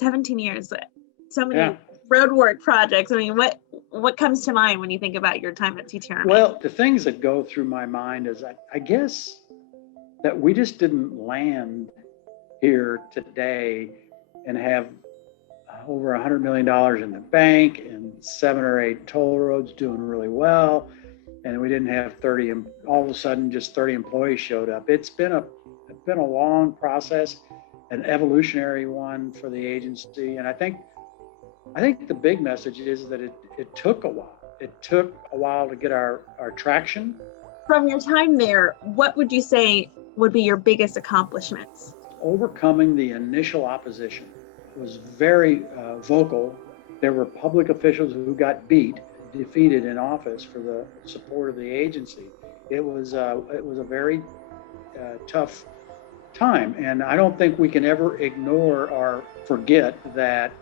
17 years, so many Yeah. roadwork projects. I mean, what comes to mind when you think about your time at CTRMA? Well, the things that go through my mind is I guess that we just didn't land here today and have over $100 million in the bank and 7 or 8 toll roads doing really well. And we didn't have 30, all of a sudden just 30 employees showed up. It's been a long process, an evolutionary one for the agency. And I think the big message is that it took a while. It took a while to get our traction. From your time there, what would you say would be your biggest accomplishments? Overcoming the initial opposition was very vocal. There were public officials who got defeated in office for the support of the agency. It was a very tough time, and I don't think we can ever ignore or forget that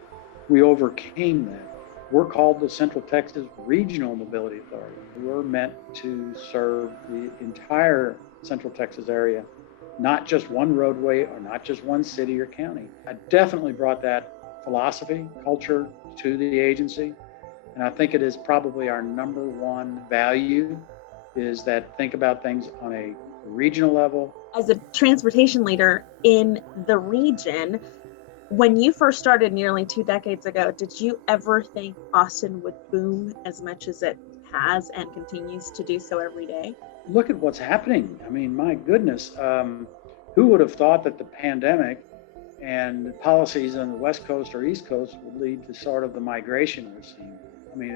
we overcame that. We're called the Central Texas Regional Mobility Authority. We're meant to serve the entire Central Texas area, not just one roadway or not just one city or county. I definitely brought that philosophy, culture to the agency. And I think it is probably our number one value, is that think about things on a regional level. As a transportation leader in the region, when you first started nearly 2 decades ago, did you ever think Austin would boom as much as it has and continues to do so every day? Look at what's happening. I mean, my goodness, who would have thought that the pandemic and policies on the West Coast or East Coast would lead to sort of the migration we're seeing? I mean,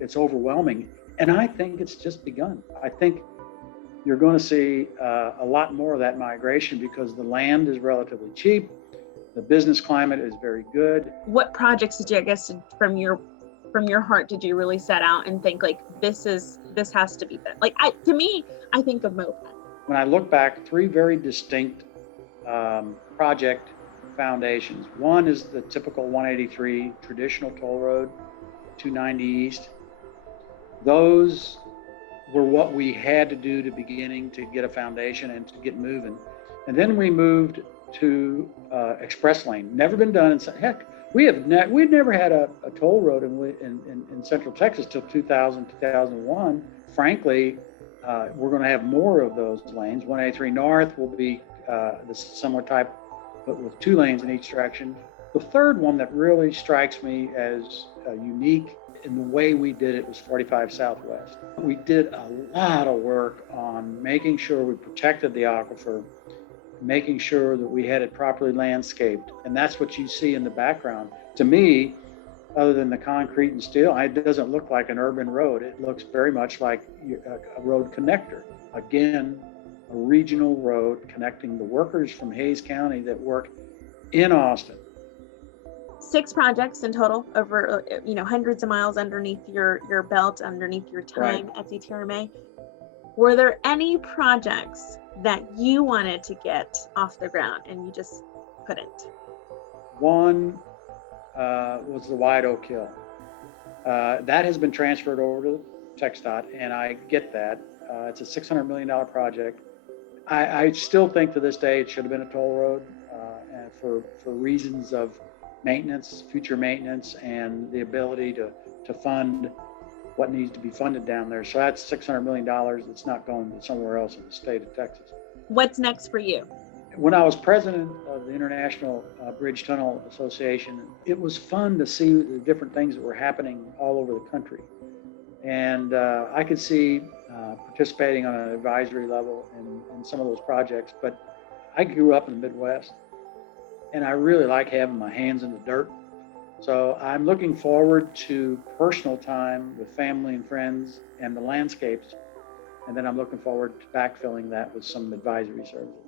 it's overwhelming. And I think it's just begun. I think you're going to see a lot more of that migration because the land is relatively cheap. The business climate is very good. What projects did you, I guess, from your heart, did you really set out and think like, this has to be done? Like, to me, I think of MoPA. When I look back, 3 very distinct project foundations. One is the typical 183 traditional toll road, 290 East. Those were what we had to do to beginning to get a foundation and to get moving. And then we moved to express lane. Never been done. Heck, we'd never had a toll road in Central Texas till 2000, 2001. Frankly, we're going to have more of those lanes. 183 North will be the similar type, but with 2 lanes in each direction. The third one that really strikes me as unique in the way we did it was 45 Southwest. We did a lot of work on making sure we protected the aquifer, making sure that we had it properly landscaped. And that's what you see in the background. To me, other than the concrete and steel, it doesn't look like an urban road. It looks very much like a road connector. Again, a regional road connecting the workers from Hays County that work in Austin. 6 projects in total, over hundreds of miles underneath your belt, underneath your time at CTRMA. Were there any projects that you wanted to get off the ground and you just couldn't? One was the White Oak Hill. That has been transferred over to TxDOT, and I get that. It's a $600 million project. I still think to this day it should have been a toll road, and for reasons of maintenance, future maintenance, and the ability to fund what needs to be funded down there. So that's $600 million that's not going to somewhere else in the state of Texas. What's next for you? When I was president of the International Bridge Tunnel Association, it was fun to see the different things that were happening all over the country. And I could see participating on an advisory level in some of those projects, but I grew up in the Midwest, and I really like having my hands in the dirt. So I'm looking forward to personal time with family and friends and the landscapes. And then I'm looking forward to backfilling that with some advisory services.